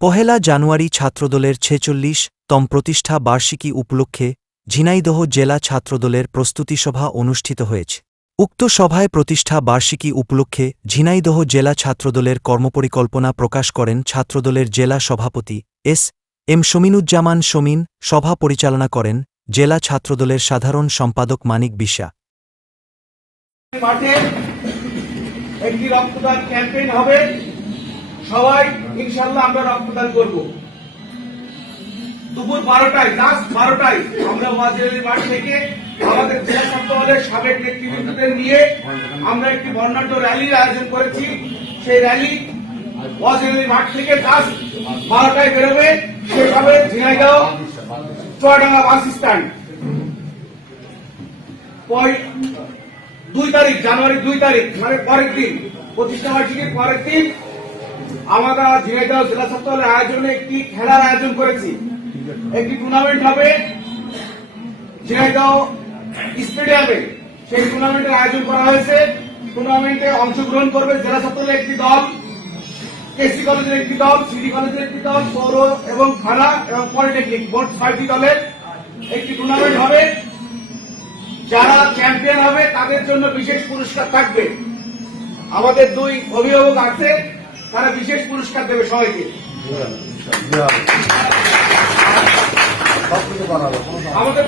পহেলা জানুয়ারি ছাত্রদলের ৪৬তম প্রতিষ্ঠা বার্ষিকী উপলক্ষে ঝিনাইদহ জেলা ছাত্রদলের প্রস্তুতি সভা অনুষ্ঠিত হয়েছে। উক্ত সভায় প্রতিষ্ঠা বার্ষিকী উপলক্ষে ঝিনাইদহ জেলা ছাত্রদলের কর্মপরিকল্পনা প্রকাশ করেন ছাত্রদলের জেলা সভাপতি এস.এম. শমিনুজ্জামান শমিন। সভা পরিচালনা করেন জেলা ছাত্রদলের সাধারণ সম্পাদক মানিক বিশ্বাস। মাঠে একটি রক্তদান ক্যাম্পেইন হবে, সবাই ইনশাআল্লাহ আমরা রক্তদান করব। দুপুর 12টায় আমরা ওয়াজির মাঠ থেকে আমাদের জেলা ছাত্রদলের সাবেক নেতৃবৃন্দদের নিয়ে আমরা একটি বর্ণাঢ্য র্যালির আয়োজন করেছি। সেই র্যালি ওয়াজির মাঠ থেকে 12টায় বেরোবে, সেভাবে ঝিনাইদহ চুয়াডাঙ্গা বাস স্ট্যান্ড। 2 তারিখ জানুয়ারি 2 তারিখ মানে পরের দিন, প্রতিষ্ঠা বার্ষিকীর পরের দিন আমরা ঝিনাইদহ জেলা ছাত্রদলের আয়োজনে একটি খেলার আয়োজন করেছি। একটি টুর্নামেন্ট হবে ঝিনাইদহ স্টেডিয়ামে। সেই টুর্নামেন্টের আয়োজন করা হয়েছে। টুর্নামেন্টে অংশগ্রহণ করবে জেলা ছাত্রদলের একটি দল, কেসি কলেজের একটি দল, সিটি কলেজের একটি দল, পৌর এবং থানা এবং পলিটেকনিক, মোট 6টি দলের একটি টুর্নামেন্ট হবে। যারা চ্যাম্পিয়ন হবে তাদের জন্য বিশেষ পুরস্কার থাকবে। আমাদের 2 অভিভাবক আছে, তারা বিশেষ পুরস্কার দেবে সবাইকে। আমাদের